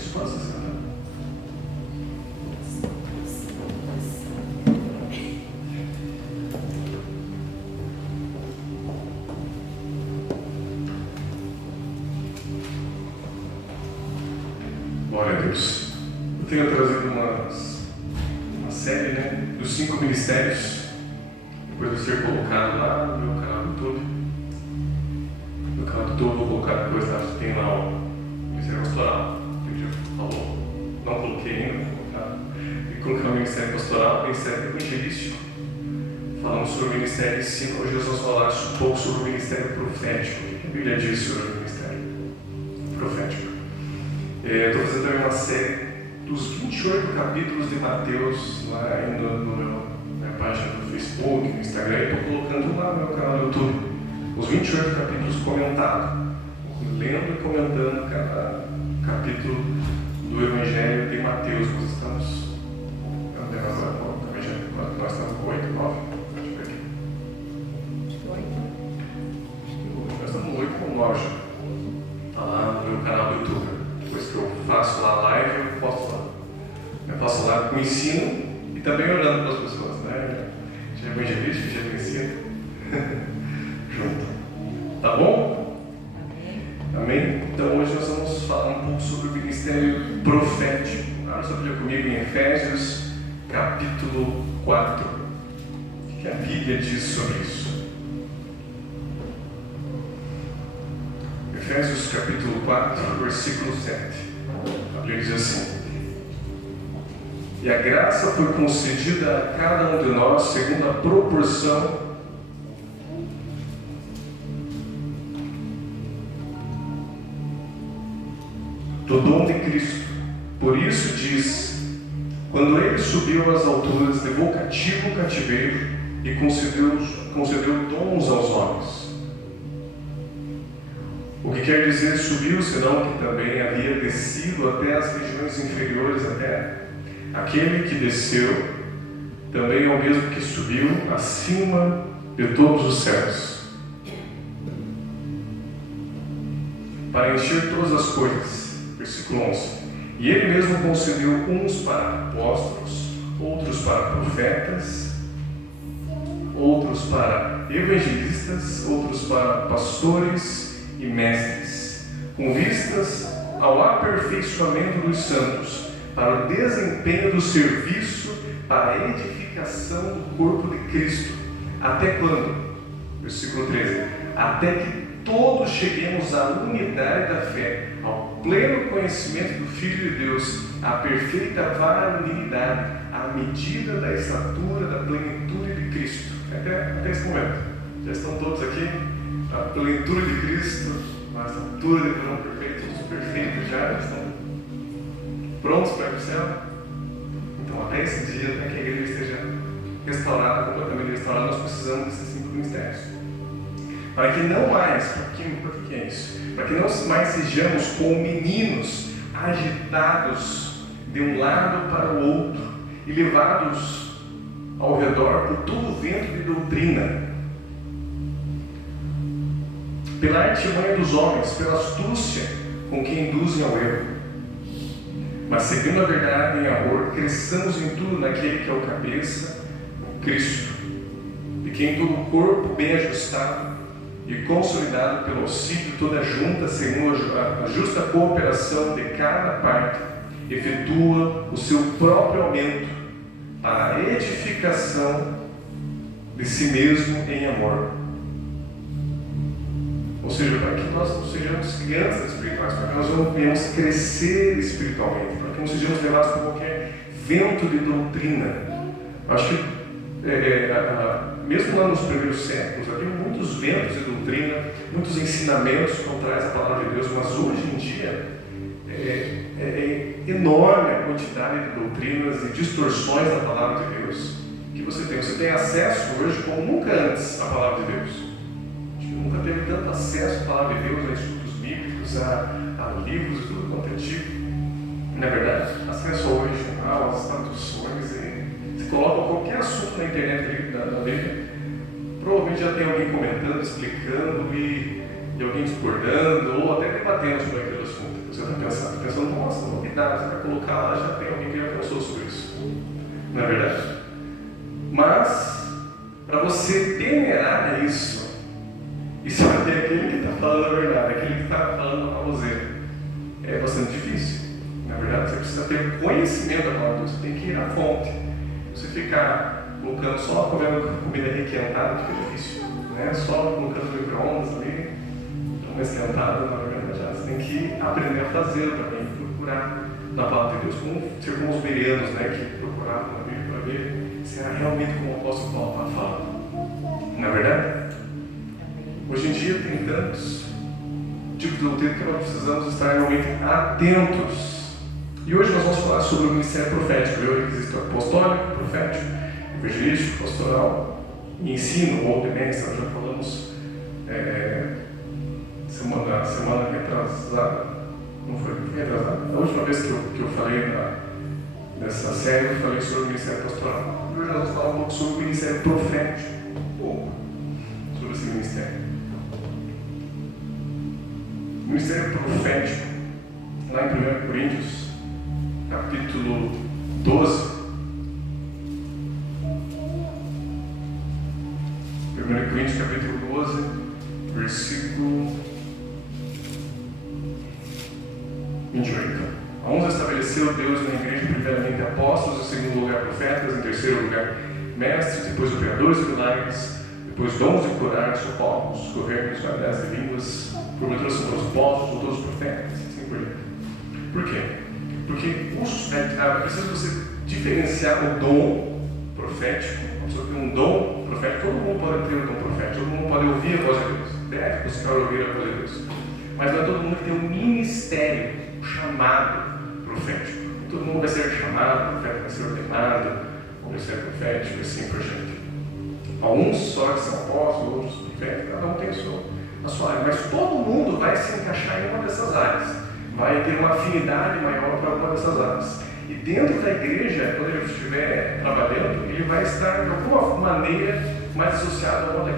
isso? Pode ser sentar. Glória a Deus. Eu tenho trazido uma série, né, dos 5 ministérios, depois de ser colocado lá no meu canal do YouTube. No canal do YouTube eu vou colocar depois, tá? Tem lá o Ministério Pastoral, que ele já falou, não coloquei ainda, vou colocar. E colocar o Ministério Pastoral, o Ministério Evangelístico. Falamos sobre o Ministério Ensino. Hoje nós vamos falar um pouco sobre o Ministério Profético. O que a Bíblia diz sobre o Ministério Profético? Estou fazendo também uma série dos 28 capítulos de Mateus lá ainda na minha página do Facebook, no Instagram, e estou colocando lá no meu canal do YouTube os 28 capítulos comentados, lendo e comentando cada capítulo do Evangelho de Mateus. Nós estamos com 8, 9, nós estamos no 8 ou 9 já. Está lá no meu canal do YouTube. Depois que eu faço lá a live, eu posto lá. Eu faço lá com ensino e também orando para as pessoas, né? Já é evangelista, já é ensino. Junto. Tá bom? Amém? Então hoje nós vamos falar um pouco sobre o ministério profético. Abra sua Bíblia comigo em Efésios, capítulo 4. O que a Bíblia diz sobre isso? Efésios capítulo 4, versículo 7. A Bíblia diz assim: E a graça foi concedida a cada um de nós segundo a proporção do dom de Cristo. Por isso diz: Quando ele subiu às alturas, levou cativo o cativeiro e concedeu dons aos homens. O que quer dizer subiu, senão que também havia descido até as regiões inferiores da terra. Aquele que desceu também é o mesmo que subiu acima de todos os céus, para encher todas as coisas. Versículo 11. E ele mesmo concedeu uns para apóstolos, outros para profetas, outros para evangelistas, outros para pastores e mestres, com vistas ao aperfeiçoamento dos santos, para o desempenho do serviço, para a edificação do corpo de Cristo. Até quando? Versículo 13. Até que todos cheguemos à unidade da fé, ao pleno conhecimento do Filho de Deus, à perfeita varonilidade, à medida da estatura da plenitude de Cristo. Até esse momento. Já estão todos aqui? A plenitude de Cristo, a estatura de varão perfeito, todos perfeitos já estão prontos para ir para o céu? Então, até esse dia, até que a igreja esteja restaurada, completamente restaurada, nós precisamos desses 5 ministérios. Para que não mais, para que é isso? Para que não mais sejamos como meninos agitados de um lado para o outro e levados ao redor por todo o vento de doutrina, pela artimanha dos homens, pela astúcia com que induzem ao erro. Mas seguindo a verdade em amor, cresçamos em tudo naquele que é o cabeça, o Cristo, de quem todo o corpo bem ajustado e consolidado pelo auxílio de toda junta, segundo a justa cooperação de cada parte, efetua o seu próprio aumento para a edificação de si mesmo em amor. Ou seja, para que nós não sejamos crianças espirituais, para que nós não venhamos crescer espiritualmente, para que não sejamos levados por qualquer vento de doutrina. Acho que, mesmo lá nos primeiros séculos, havia muitos ventos de doutrina, muitos ensinamentos contrários à palavra de Deus, mas hoje em dia é enorme a quantidade de doutrinas e distorções da palavra de Deus que você tem. Você tem acesso hoje como nunca antes à palavra de Deus. Nunca teve tanto acesso à palavra de Deus, a estudos bíblicos, a livros e tudo quanto é tipo. Na verdade, acesso hoje às traduções, e se coloca qualquer assunto na internet da Bíblia, provavelmente já tem alguém comentando, explicando e alguém discordando ou até debatendo sobre aquele assunto. Você está pensando, nossa, novidade, você vai colocar lá, já tem alguém que já pensou sobre isso. Não é verdade? Mas, para você temerar isso, e saber aquele que está falando a verdade, aquele que está falando a você, é bastante difícil. Na verdade, você precisa ter conhecimento da palavra de Deus, você tem que ir à fonte. Você ficar colocando só comendo comida requentada fica difícil, né? Só colocando micro-ondas ali, uma esquentada, na verdade, já você tem que aprender a fazer também, procurar na palavra de Deus, ser como os bereanos, né? Que procuravam na Bíblia para ver se era realmente como o apóstolo Paulo está falando. Não é verdade? Hoje em dia tem tantos tipos de doutrina que nós precisamos estar realmente atentos. E hoje nós vamos falar sobre o ministério profético. Existe o apostólico, profético, evangelístico, pastoral e ensino ou demência. Nós já falamos semana retrasada. Não foi retrasada? A última vez que eu falei nessa série, eu falei sobre o ministério pastoral. Hoje nós vamos falar um pouco sobre o ministério profético. Um pouco sobre esse ministério. O ministério profético, lá em 1 Coríntios, capítulo 12. 1 Coríntios, capítulo 12, versículo 28. A uns estabeleceu Deus na igreja primeiramente apóstolos, em segundo lugar profetas, em terceiro lugar mestres, depois operadores de milagres, depois dons de curar, socorros, governos, variedades de línguas, porventura são todos apóstolos, todos profetas, assim por diante. Por quê? Porque precisa você diferenciar o dom profético. Uma pessoa que tem um dom profético, todo mundo pode ter um dom profético, todo mundo pode ouvir a voz de Deus, deve buscar ouvir a voz de Deus, mas não é todo mundo que tem um ministério, um chamado profético. Todo mundo vai ser chamado, o profeta vai ser ordenado, vai ser profético e assim por diante. Alguns só que são apóstolos, outros profetas, cada um tem a sua área, mas todo mundo vai se encaixar em uma dessas áreas, vai ter uma afinidade maior para uma dessas áreas. E dentro da igreja, quando ele estiver trabalhando, ele vai estar de alguma maneira mais associado a uma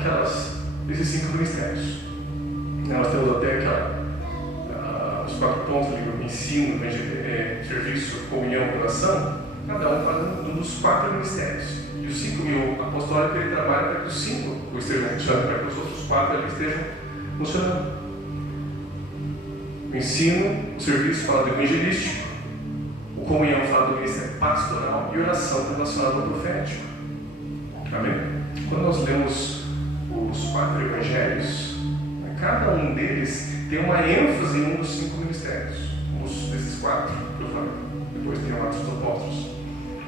desses 5 ministérios. Nós temos até os 4 pontos ali: ensino, serviço, comunhão, oração. Cada um faz um dos 4 ministérios. E os 5.000 apostólicos, ele trabalha para que os 5 estejam funcionando, para que os outros 4 ali estejam funcionando. O ensino, o serviço fala do evangelístico, o comunhão fala do ministério pastoral e oração relacionada ao profético. Amém? Quando nós lemos os 4 evangelhos, cada um deles tem uma ênfase em um dos 5 ministérios, desses 4 que eu falei. Depois tem o Atos dos Apóstolos.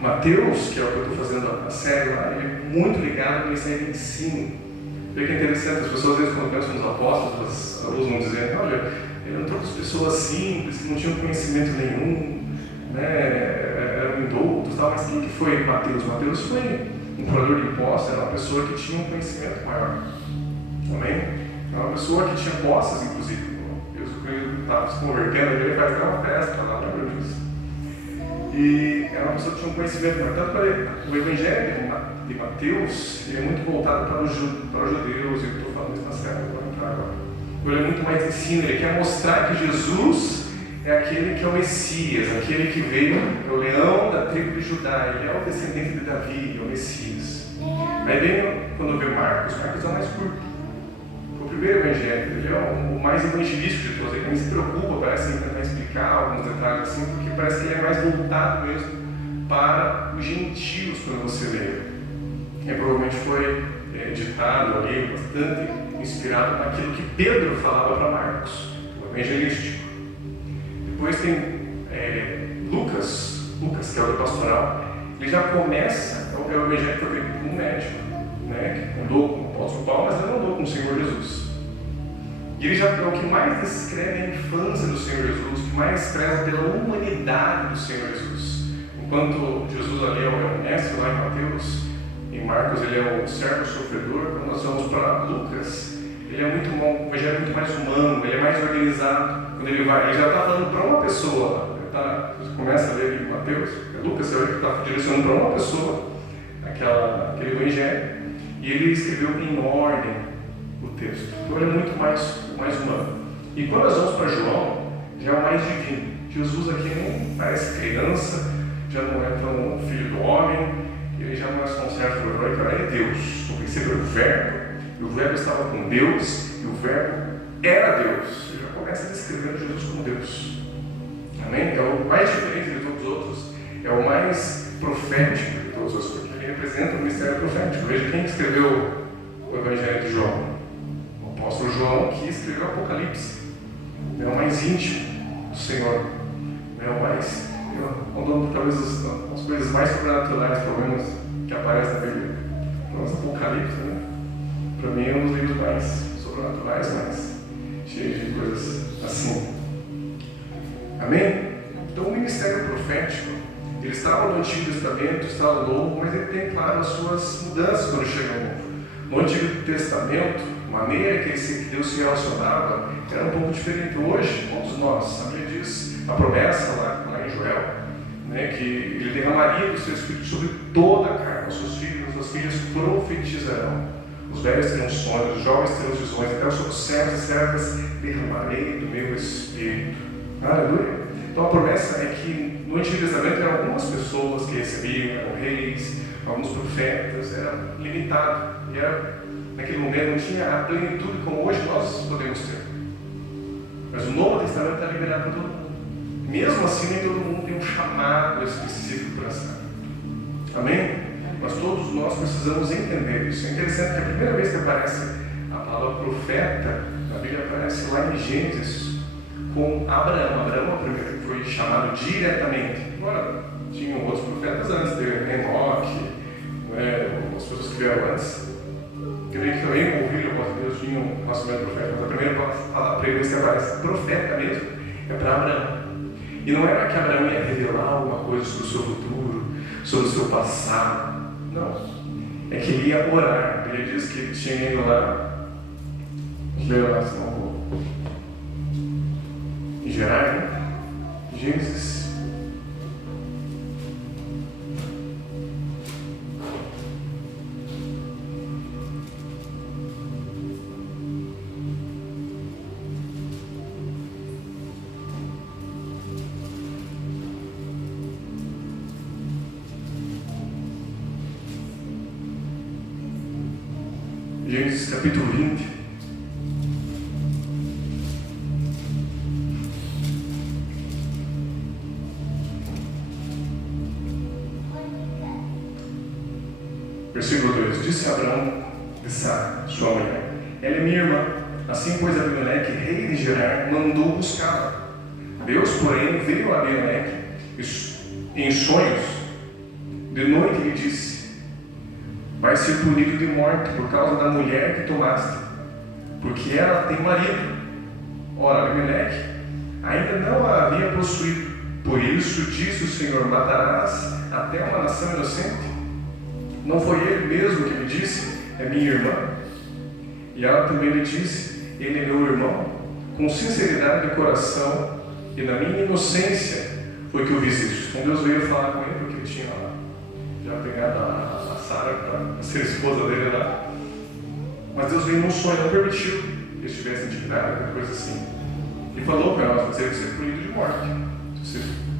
Mateus, que é o que eu estou fazendo a série lá, ele é muito ligado ao ministério de ensino. Vê que é interessante, as pessoas às vezes quando pensam nos apóstolos, os alunos vão dizer, olha, ele entrou com as pessoas simples, que não tinham conhecimento nenhum, né, eram indoutos, tal. Mas quem que foi Mateus? Mateus foi um cobrador de impostos, era uma pessoa que tinha um conhecimento maior. Amém? Era uma pessoa que tinha posses, inclusive. Eu estava se convertendo, ele faz até uma festa lá, lembra disso? E era uma pessoa que tinha um conhecimento maior. Tanto que o evangelho de Mateus, ele é muito voltado para os judeus, e eu estou falando isso na série, não vou entrar agora. Ele é muito mais ensino, ele quer mostrar que Jesus é aquele que é o Messias, aquele que veio, é o leão da tribo de Judá, ele é o descendente de Davi, é o Messias. Aí vem, quando vê Marcos é o mais curto. O primeiro evangelho, ele é o mais evangelístico de todos, ele nem se preocupa, parece em tentar explicar alguns detalhes assim, porque parece que ele é mais voltado mesmo para os gentios quando você lê. Provavelmente foi editado ali, bastante inspirado naquilo que Pedro falava para Marcos, o evangelístico. Depois tem Lucas, que é o do pastoral. Ele já começa, é o evangelho que foi feito como médico, né, que andou com o apóstolo Paulo, mas ele não andou com o Senhor Jesus. E ele já é o que mais descreve a infância do Senhor Jesus, o que mais preza pela humanidade do Senhor Jesus. Enquanto Jesus ali é o mestre lá em Mateus, em Marcos ele é o servo sofredor. Quando nós vamos para Lucas, ele é muito bom, o evangelho é muito mais humano, ele é mais organizado. Quando ele vai, ele já está falando para uma pessoa. Você começa a ler em Mateus, Lucas, você vê que está direcionando para uma pessoa aquele evangelho, e ele escreveu em ordem o texto. Então ele é muito mais humano. E quando nós vamos para João, já é o mais divino. Jesus aqui não parece criança, já não é tão filho do homem, ele já não é só um certo herói, agora é Deus. O princípio é o verbo, e o verbo estava com Deus, e o verbo era Deus. Ele já começa descrevendo Jesus como Deus. Amém? É o mais diferente de todos os outros, é o mais profético de todos os outros, porque ele representa o ministério profético. Veja quem escreveu o Evangelho de João. O apóstolo João, que escreveu o Apocalipse. É o mais íntimo do Senhor. É o mais, talvez as coisas mais sobrenaturais, pelo menos, que aparecem na Bíblia. Pelo menos Apocalipse, né? Para mim é um dos livros mais sobrenaturais, mais cheios de coisas assim. Amém? Então o ministério profético, ele estava no Antigo Testamento, estava no Novo, mas ele tem, claro, as suas mudanças quando chega ao Novo. No Antigo Testamento, a maneira que Deus se relacionava era um pouco diferente. Hoje, todos nós, a Bíblia diz, a promessa lá em Joel, né, que ele derramaria do seu Espírito sobre toda a carne. Os seus filhos, as suas filhas profetizarão. Os velhos terão sonhos, os jovens terão visões, até os seus servos e servas derramarei do meu Espírito. Aleluia! Então a promessa é que no Antigo Testamento eram algumas pessoas que recebiam, eram reis, alguns profetas, era limitado. E naquele momento não tinha a plenitude como hoje nós podemos ter. Mas o Novo Testamento está liberado para todo mundo. Mesmo assim, nem todo mundo tem um chamado específico para essa. Amém? Mas todos nós precisamos entender isso. É interessante que a primeira vez que aparece a palavra profeta, a Bíblia aparece lá em Gênesis com Abraão. Abraão é o primeiro que foi chamado diretamente. Agora, tinham outros profetas antes, teve Enoque, as pessoas que vieram antes. Creio que também ouviram a voz de Deus, tinham um relacionamento profético, mas a primeira vez que aparece profeta mesmo é para Abraão. E não era que Abraão ia revelar alguma coisa sobre o seu futuro, sobre o seu passado. Não. É que ele ia orar. Ele diz que ele tinha ido lá. Vamos ler lá, senão eu vou. Em Gerar, né? Gênesis. Gênesis capítulo 20. Versículo 2. Disse Abraão de Sara, sua mulher: ela é minha irmã. Assim, pois, Abimeleque, rei de Gerar, mandou buscá-la. Deus, porém, veio a Abimeleque em sonhos. De noite lhe disse: vai ser punido de morte por causa da mulher que tomaste, porque ela tem marido. Ora, Abimeleque ainda não a havia possuído. Por isso disse o Senhor: matarás até uma nação inocente? Não foi ele mesmo que me disse: é minha irmã? E ela também lhe disse: ele é meu irmão. Com sinceridade de coração e na minha inocência foi que eu fiz isso. Então Deus veio falar com ele, porque ele tinha já pegado a Sara para ser esposa dele lá. Mas Deus veio num sonho, não permitiu que eles tivessem intimidade, alguma coisa assim. E falou para ela: você vai ser punido de morte,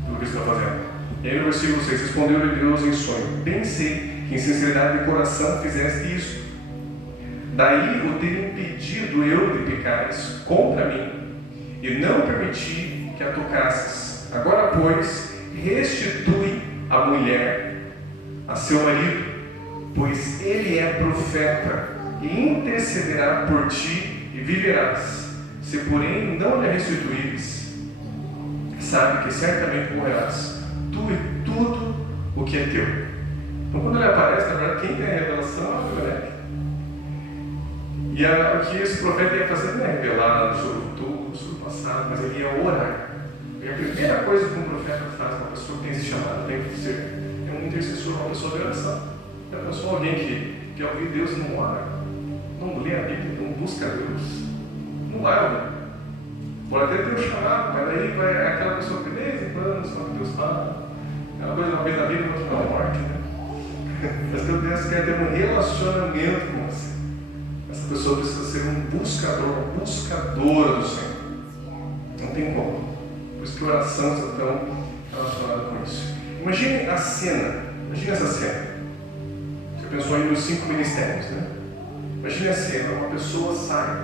pelo que você está fazendo. E aí no versículo 6, respondeu-lhe Deus em sonho: pensei que em sinceridade de coração fizeste isso. Daí o ter impedido eu de pecares contra mim, e não permiti que a tocasses. Agora, pois, restitui a mulher a seu marido, pois ele é profeta, e intercederá por ti, e viverás. Se, porém, não lhe restituires, sabe que certamente morrerás, tu e tudo o que é teu. Então, quando ele aparece, na verdade, quem tem a revelação é o Abimeleque. E o que esse profeta ia fazer não é revelar sobre o futuro, sobre o passado, mas ele ia orar. E a primeira coisa que um profeta faz, uma pessoa que tem esse chamado, tem que ser um intercessor, uma pessoa de oração. É uma pessoa, alguém que quer ouvir Deus e não ora, não lê a Bíblia, não busca Deus, não vai orar. Pode até ter um chamado, mas aí vai aquela pessoa que de vez em quando só que Deus fala. É uma coisa uma vez na vida, outra na morte, né? Mas Deus quer ter um relacionamento com você. Essa pessoa precisa ser um buscador, uma buscadora do Senhor. Não tem como. Por isso que a oração está tão relacionada com isso. Imagine a cena, imagine essa cena. Você pensou aí nos 5 ministérios, né? Imagine a cena, uma pessoa sai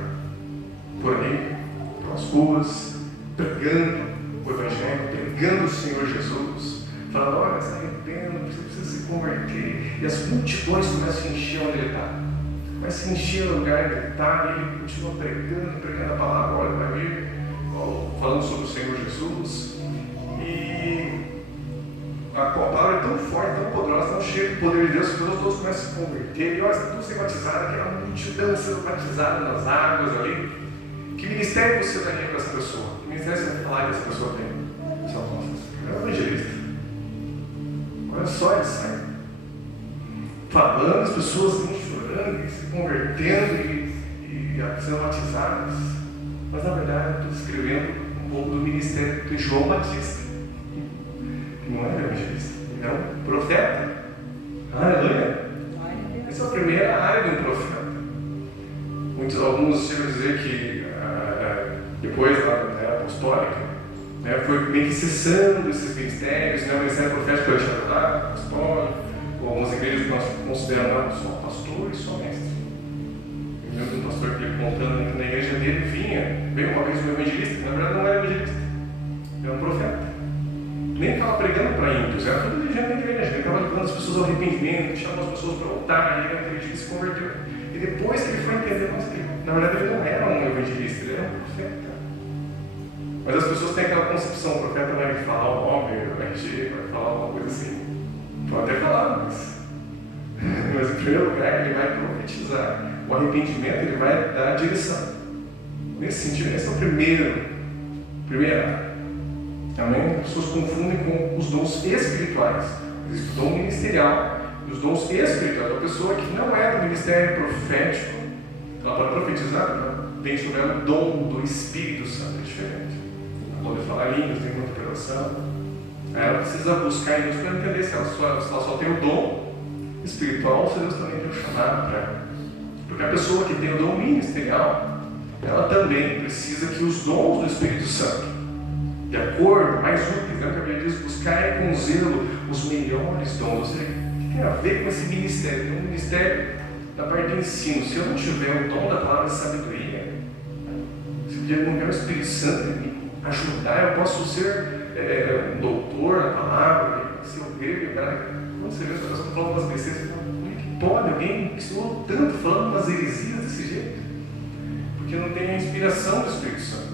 por aí, pelas ruas, pregando o Evangelho, pregando o Senhor Jesus, falando, olha, se arrependa, você precisa se converter, e as multidões começam a encher onde ele está. Começa a encher o lugar onde ele está, e ele continua pregando a palavra, olha, vai vir, falando sobre o Senhor Jesus, e a palavra é tão forte, tão poderosa, tão cheia do poder de Deus, que as pessoas todas começam a se converter, e olha, está tudo sendo batizado, aquela multidão sendo batizada nas águas ali. Que ministério você daria para essa pessoa? Que ministério você vai falar que essa pessoa tem? Você é um evangelista. Olha só, ele sai falando, as pessoas vão chorando, e se convertendo e sendo batizadas. Mas na verdade eu estou descrevendo um pouco do ministério de João Batista, que não era evangelista, ele era um profeta. Aleluia! Essa é a primeira área de um profeta. Alguns chegam a dizer que depois lá da era apostólica, né, foi meio que cessando esses ministérios, né, o ministério profético foi deixado lá, apostólico, algumas igrejas nós consideramos só pastor e só mestre. Eu lembro de um pastor que ele contando que na igreja dele veio uma vez um evangelista, que na verdade não era evangelista, era um profeta. Nem estava pregando para ímpios, era todo dirigente da igreja, ele estava levando as pessoas ao arrependimento, chamando as pessoas para voltar, e ele acredita e se converteu. E depois que ele foi entender, na verdade ele não era um evangelista, ele era um profeta. Mas as pessoas têm aquela concepção, o profeta vai falar o nome, vai RG, vai falar alguma coisa assim. Pode até falar, mas em primeiro lugar ele vai profetizar. O arrependimento ele vai dar a direção. Nesse sentido, esse é o primeira área. Amém? As pessoas confundem com os dons espirituais. Existe o dom ministerial e os dons espirituais. A pessoa que não é do ministério profético, ela pode profetizar, ela tem sobre ela o dom do Espírito Santo, é diferente. Ela pode falar línguas, tem uma interpretação. Ela precisa buscar em Deus para entender se ela só tem o dom espiritual ou se Deus também tem o chamado para ela. Porque a pessoa que tem o dom ministerial, ela também precisa que os dons do Espírito Santo, de acordo, mais úteis, né? Porque a Bíblia diz, buscar com zelo os melhores dons. Ou seja, o que tem a ver com esse ministério? Tem um ministério da parte de ensino. Se eu não tiver o dom da palavra de sabedoria, se eu não tiver o Espírito Santo me ajudar, eu posso ser um doutor na palavra, se eu ver, quando você vê as pessoas falando umas besteiras, você fala, como é que pode alguém que estudou tanto falando umas heresias desse jeito? Porque não tem a inspiração do Espírito Santo.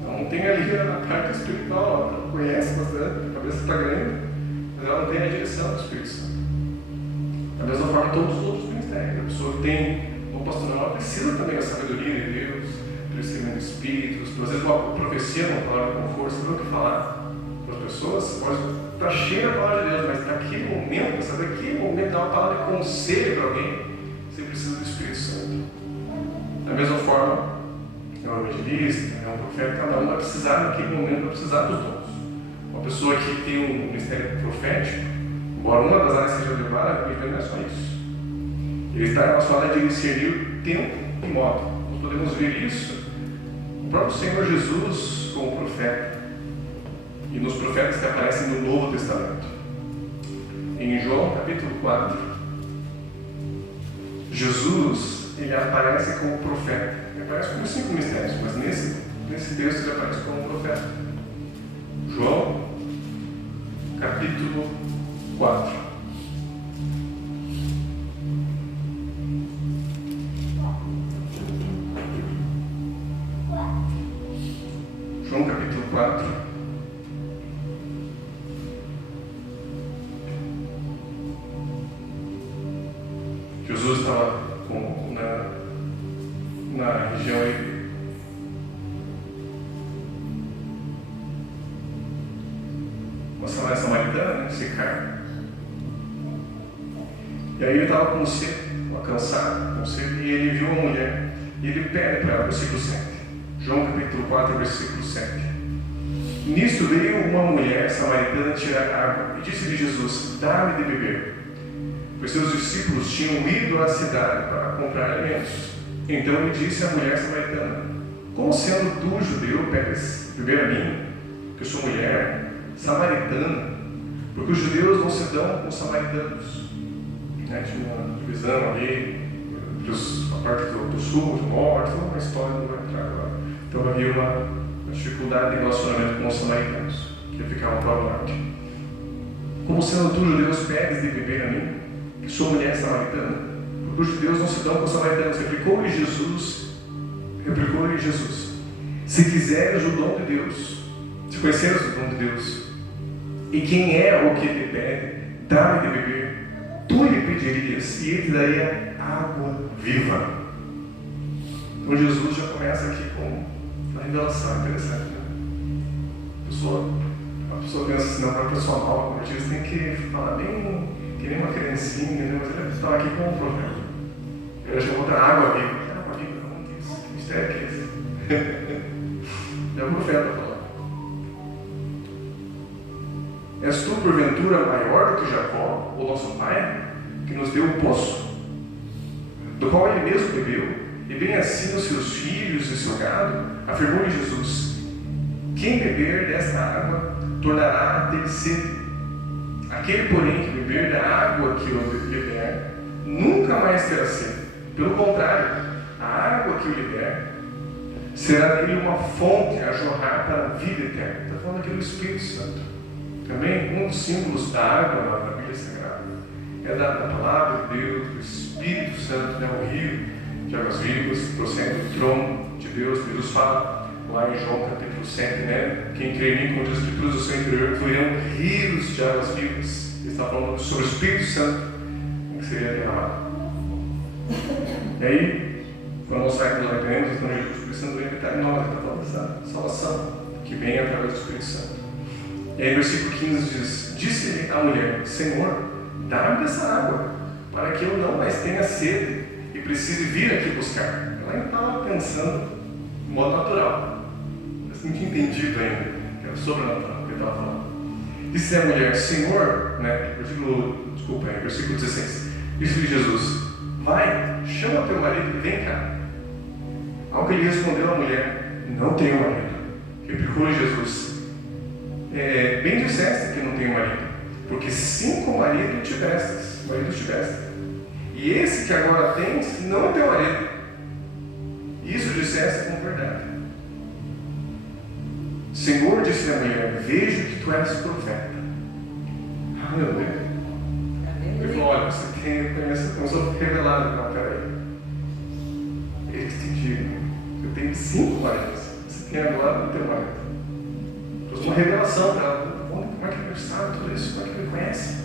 Então não tem ali na parte espiritual, ela conhece bastante, a cabeça está grande, mas ela não tem a direção do Espírito Santo. Da mesma forma, todos os outros ministérios. A pessoa que tem uma pastoral, ela precisa também da sabedoria de Deus, do discernimento do Espírito. Às vezes uma profecia, uma palavra com força, não tem o que falar para as pessoas, pode estar cheia da palavra de Deus, mas naquele momento, sabe, naquele momento dar uma palavra de conselho para alguém, você precisa do Espírito Santo. Da mesma forma, é um evangelista, é um profeta, cada um vai precisar, naquele momento, vai precisar dos dons. Uma pessoa que tem um ministério profético, embora uma das áreas seja elevada, a Bíblia não é só isso. Ele está relacionado a discernir o tempo e modo. Nós podemos ver isso no próprio Senhor Jesus como profeta e nos profetas que aparecem no Novo Testamento. Em João capítulo 4, Jesus ele aparece como profeta. Ele aparece como 5 mistérios, mas nesse texto ele aparece como profeta. João capítulo 4. João capítulo 4. Jesus estava na região aí, uma samaritana, né, Sicar. E aí ele estava com sede, cansado, com sede, e ele viu uma mulher, e ele pede para ela, versículo 7. João capítulo 4, versículo 7. Nisto veio uma mulher samaritana tirar água, e disse-lhe Jesus, dá-me de beber. Pois seus discípulos tinham ido à cidade para comprar alimentos. Então lhe disse a mulher samaritana, como sendo tu, judeu, pedes beber a mim, que eu sou mulher, samaritana, porque os judeus não se dão com os samaritanos. Tinha uma divisão ali, a parte do sul, do norte, uma história, não vou entrar agora. Então havia uma dificuldade de relacionamento com os samaritanos, que ficavam para o norte. Como sendo tu, judeus, pedes de beber a mim, que sou mulher samaritana? Porque os judeus não se dão com os samaritanos. Replicou-lhe Jesus, se quiseres o dom de Deus, se conheceres o dom de Deus, e quem é o que te pede, dá-me de beber, tu lhe pedirias, e ele te daria água viva. Então Jesus já começa aqui com uma revelação interessante, né? A pessoa pensa assim, não, para a pessoa nova, como eu disse, tem que falar bem, que nem uma criancinha, né? Mas ele estava aqui com um profeta. Ele chamou da água viva. Água viva, não, que mistério que é esse? É o profeta falando. És tu, porventura, maior do que Jacó, o nosso pai, que nos deu o poço, do qual ele mesmo bebeu, e bem assim os seus filhos e seu gado? Afirmou-lhe Jesus: quem beber desta água tornará a ter sede. Aquele, porém, que beber da água que eu beber, nunca mais terá sede. Pelo contrário, a água que eu lhe der será nele uma fonte a jorrar para a vida eterna. Está falando aqui do Espírito Santo. Também um dos símbolos da água na Bíblia Sagrada é da palavra de Deus, do Espírito Santo, né? O rio de águas vivas que procede do trono de Deus. Jesus fala lá em João capítulo 7, né? Quem crê em mim, como diz as Escrituras, do seu interior fluirão rios de águas vivas. Ele está falando sobre o Espírito Santo que seria derramado. E aí, quando nós saímos lá entendemos, então o Espírito Santo vem habitar em nós, ele está falando dessa salvação que vem através do Espírito Santo. E aí, versículo 15 diz: disse-lhe a mulher: Senhor, dá-me dessa água, para que eu não mais tenha sede e precise vir aqui buscar. Ela ainda estava pensando de modo natural, mas não tinha entendido ainda que era sobrenatural que ele estava falando. Disse a mulher: Senhor, né, versículo 16, disse-lhe Jesus: vai, chama teu marido e vem cá. Ao que lhe respondeu a mulher: não tenho marido. Replicou-lhe Jesus: bem disseste que não tenho marido, porque 5 maridos tivestes, e esse que agora tens não é teu marido. Isso disseste com verdade. Senhor, disse a mulher: vejo que tu és profeta. Aleluia. Ele falou: olha, você começou a revelar. Não, peraí. Eles te digam: eu tenho 5 maridos, você tem agora não tem marido. Trouxe uma revelação para ela. Como é que ele sabe tudo isso? Como é que ele conhece?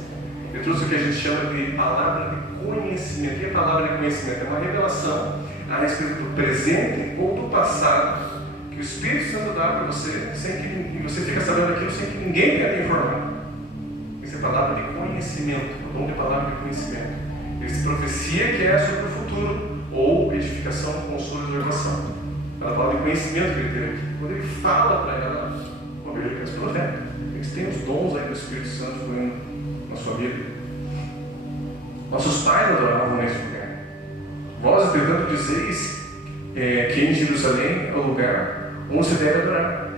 Ele trouxe o que a gente chama de palavra de conhecimento. O que é palavra de conhecimento? É uma revelação a respeito do presente ou do passado que o Espírito Santo dá para você, e você fica sabendo aquilo sem que ninguém tenha te informado. Isso é palavra de conhecimento, o dom de palavra de conhecimento. Essa profecia que é sobre o futuro, ou edificação, consolo e observação. Ela fala de conhecimento que ele teve aqui. Quando ele fala para ela, uma vez que é profeta, eles têm os dons aí do Espírito Santo fluindo na sua vida. Nossos pais adoravam nesse lugar. Vós, entretanto, dizeis que em Jerusalém é o lugar onde se deve adorar.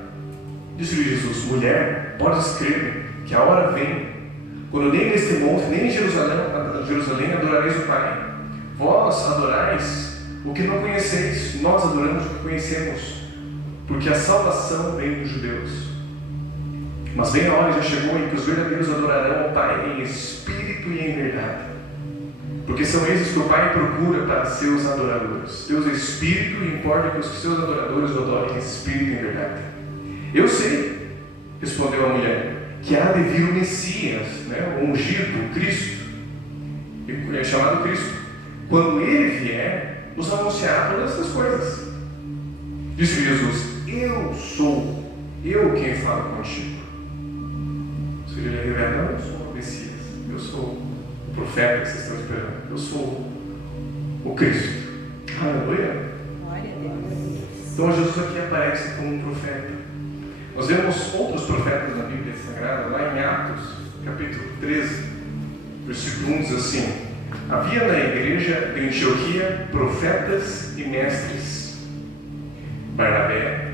Disse-lhe Jesus: mulher, podes crer que a hora vem, quando nem neste monte, nem em Jerusalém adorareis o Pai. Vós adorais o que não conheceis, nós adoramos o que conhecemos, porque a salvação vem dos judeus. Mas bem a hora já chegou em que os verdadeiros adorarão ao Pai em espírito e em verdade, porque são esses que o Pai procura para seus adoradores. Deus é espírito e importa que os seus adoradores o adorem em espírito e em verdade. Eu sei, respondeu a mulher, que há de vir o Messias, né, o ungido, o Cristo, é chamado Cristo. Quando ele vier, nos anunciará todas essas coisas. Disse Jesus: eu sou, eu quem falo contigo. Ou seja, ele revela: não, eu sou o Messias, eu sou o profeta que vocês estão esperando, eu sou o Cristo. Aleluia. Então Jesus aqui aparece como um profeta. Nós vemos outros profetas na Bíblia Sagrada, lá em Atos, capítulo 13, versículo 1, diz assim: havia na igreja de Antioquia profetas e mestres. Barnabé,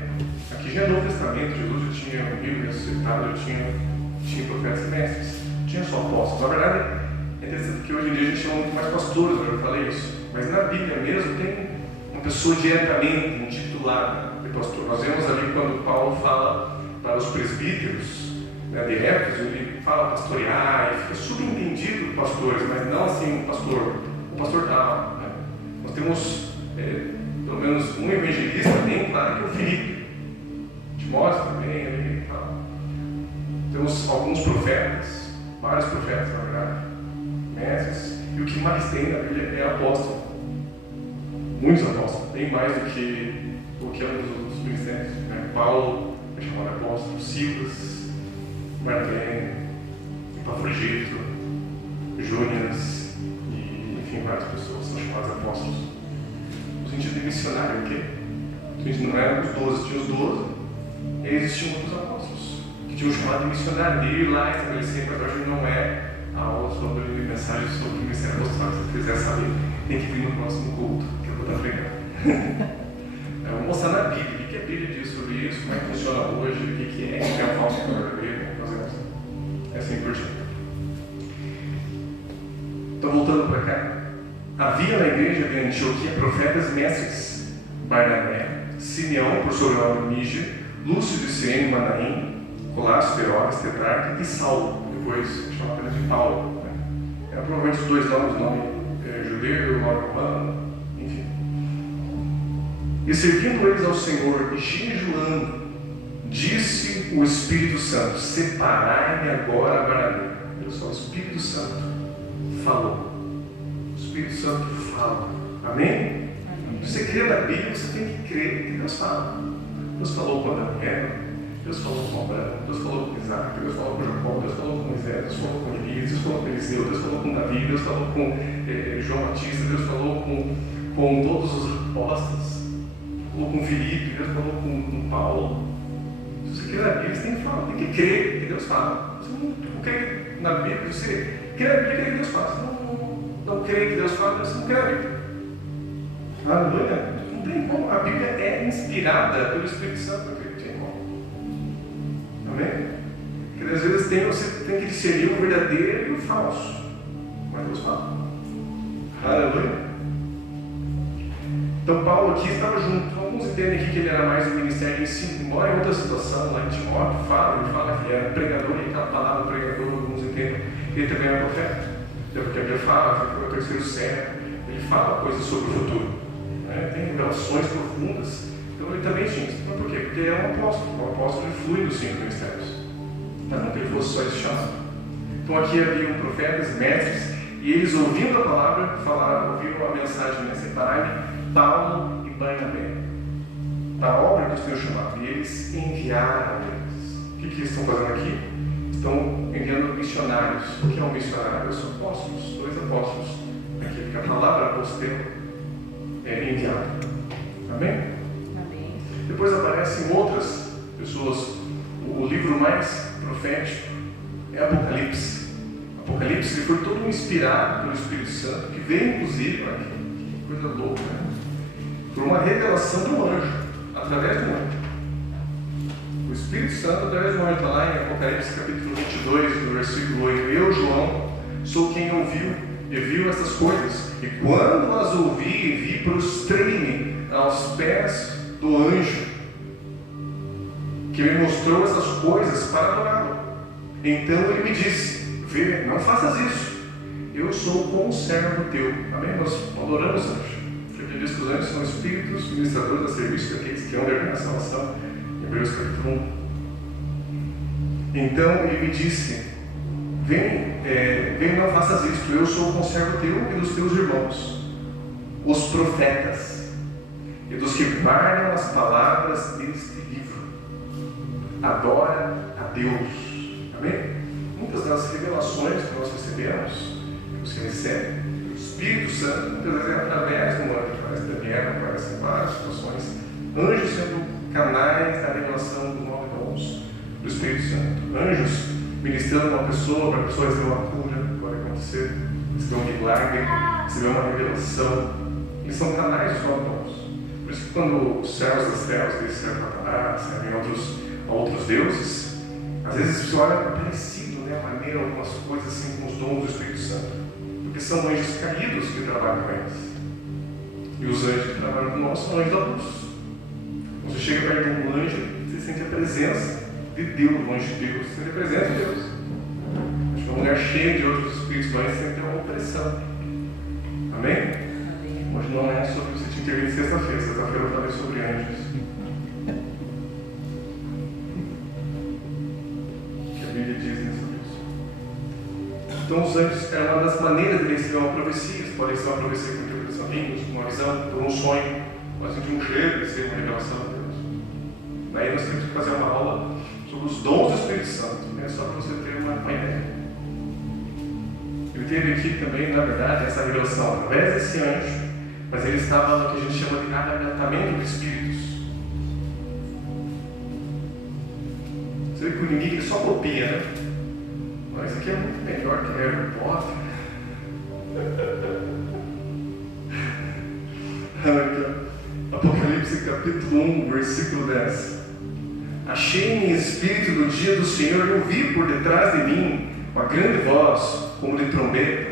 aqui tinha Novo Testamento, Jesus já tinha morrido, ressuscitado, já tinha profetas e mestres, tinha só apóstolos. Na verdade, é interessante que hoje em dia a gente chama muito mais pastores, eu já falei isso, mas na Bíblia mesmo tem uma pessoa diretamente intitulada de pastor. Nós vemos ali quando Paulo fala para os presbíteros, né, de Éfeso, ele fala pastorear, e fica subentendido pastores, mas não assim, o pastor tal. Né? Nós temos pelo menos um evangelista bem claro, que é o Filipe. Timóteo também, ali e tal. Temos alguns profetas, vários profetas, na verdade, mestres, e o que mais tem na Bíblia é apóstolo. Muitos apóstolos, bem mais do que qualquer um dos outros ministérios. Né? Paulo é chamado apóstolo, Silas, Barnabé, Epafrodito, Júnias, e enfim, várias pessoas são chamadas apóstolos. No sentido de missionário, o quê? A gente não era os 12, tinha os 12, e existiam outros apóstolos, que tinham chamado de missionário, de ir lá estabelecer, mas hoje não é a aula sobre mensagem sobre o ministério apostólico. Se você quiser saber, tem que vir no próximo culto, que eu vou estar pregando. Eu vou mostrar na Bíblia, o que a Bíblia diz sobre isso, como é que funciona hoje, o que é a falsa e a verdadeira, assim por diante. Então, voltando para cá, havia na igreja de Antioquia profetas mestres: Barnabé, Simeão, por sobrenome Níger, Lúcio de Cirene, Manaim, Colácio, Herodes, Tetrarca e Saulo, depois chamado apenas de Paulo. Né? Eram provavelmente os dois nomes, o nome judeu, o nome romano, enfim. E servindo eles ao Senhor e jejuando, disse o Espírito Santo: separai-me agora Barnabé. Olha só, o Espírito Santo falou. O Espírito Santo fala. Amém? Se você crê na Bíblia, você tem que crer que Deus fala. Deus falou com Adão e Eva, Deus falou com Abraão, Deus falou com Isaac, Deus falou com Jacó, Deus falou com Moisés, Deus falou com Elias, Deus falou com Eliseu, Deus falou com Davi, Deus falou com João Batista, Deus falou com todos os apóstolos, falou com Filipe, Deus falou com Paulo. Se você crê na Bíblia, você tem que falar, tem que crer que Deus fala. Você não crê na Bíblia, você crê na Bíblia, crê que Deus fala. Você não crê que Deus fala, você não crê na Bíblia. Aleluia. Não tem como. A Bíblia é inspirada pelo Espírito Santo, não tem como. Amém? Porque às vezes você tem que discernir o verdadeiro e o falso. Mas Deus fala. Aleluia. Então Paulo aqui estava junto. Alguns entendem aqui que ele era mais um ministério de ensino, embora em outra situação, lá em Timóteo, ele fala que ele era pregador, e aquela palavra pregador, alguns entendem, ele também era profeta. Porque a Bíblia fala que foi o terceiro século, ele fala coisas sobre o futuro. Né? Tem revelações profundas. Então ele também tinha. Mas por quê? Porque ele é um apóstolo. O apóstolo flui dos 5 ministérios. Mas não que ele fosse só esse chamado. Então aqui haviam profetas, mestres, e eles ouvindo a palavra, ouviram a mensagem, né? Separai-me Paulo e Barnabé da obra que Deus tinha chamado, e eles enviaram eles. O que eles estão fazendo aqui? Estão enviando missionários. O que é um missionário? São apóstolos, 2 apóstolos aqui, porque a palavra apostelo é enviada. Amém? Amém. Depois aparecem outras pessoas. O livro mais profético é Apocalipse. Apocalipse ele foi todo inspirado pelo Espírito Santo, que veio inclusive, olha que coisa louca, né? Por uma revelação do anjo, através do anjo. O Espírito Santo, através do anjo, está lá em Apocalipse capítulo 22, no versículo 8. Eu, João, sou quem ouviu e viu essas coisas. E quando as ouvi e vi, prostrei-me aos pés do anjo, que me mostrou essas coisas para adorá-lo. Então ele me disse: vê, não faças isso. Eu sou conservo teu. Amém? Nós adoramos anjo. Diz que os anjos são espíritos ministradores a serviço daqueles que hão de herdar a salvação. Hebreus capítulo 1. Então ele me disse: vem, não faças isto. Eu sou o conservo teu e dos teus irmãos, os profetas, e dos que guardam as palavras deste livro. Adora a Deus. Amém? Muitas das revelações que nós recebemos, que você recebe, o Espírito Santo, muitas vezes é através do anjo. Aparece Daniel, aparece em várias situações. Anjos sendo canais da revelação do nome dons do Espírito Santo. Anjos ministrando uma pessoa, para a pessoa receber uma cura, pode acontecer, receber um milagre, receber uma revelação. Eles são canais dos nove dons. Por Por isso que quando os servos das trevas, que servem a Satanás, servem a outros deuses, às vezes você olha parecido, né, a maneira, algumas coisas assim, com os dons do Espírito Santo. Porque são anjos caídos que trabalham com eles. E os anjos que trabalham com nós são anjos da luz. Quando você chega perto de um anjo, você sente a presença de Deus, o anjo de Deus, você sente a presença de Deus. Acho que é um lugar cheio de outros espíritos, mas sempre tem uma opressão. Amém? Hoje não é sobre você te intervir sexta-feira. Sexta-feira eu falei sobre anjos. O que a Bíblia diz sobre isso. Então os anjos é uma das maneiras de receber uma profecia. Pode ser uma profecia com interpretação de línguas, uma visão, por um sonho, pode ser de um cheiro, pode ser uma revelação de Deus. Daí nós temos que fazer uma aula sobre os dons do Espírito Santo, né? Só para você ter uma ideia. Eu teve aqui também, na verdade, essa revelação através desse anjo, mas ele estava no que a gente chama de arrebatamento de espíritos. Você vê que o inimigo ele só copia, né? Mas isso aqui é muito melhor que Harry Potter. Apocalipse capítulo 1, versículo 10. Achei-me em espírito no dia do Senhor e ouvi por detrás de mim uma grande voz, como de trombeta.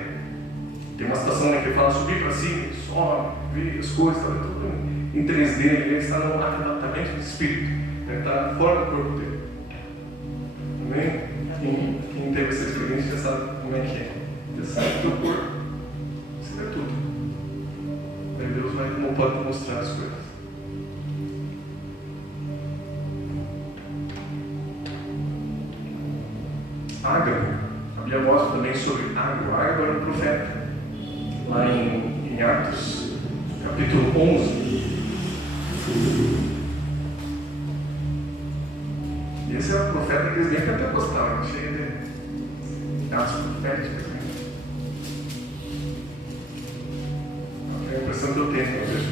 Tem uma citação que fala subir para cima, sobe, ver as coisas, está tudo em 3D, ele está no arrebatamento do espírito, ele está fora do corpo dele. Amém? Quem teve essa experiência já sabe como é que é. Você sabe do teu corpo, você vê tudo. Aí Deus não pode mostrar as coisas. Ágabo, a Bíblia mostra também sobre Ágabo. Ágabo era um profeta. Lá em Atos, capítulo 11. E esse é o profeta que eles nem pentecostal, cheio de atos proféticos. É a impressão que eu tenho, não vejo.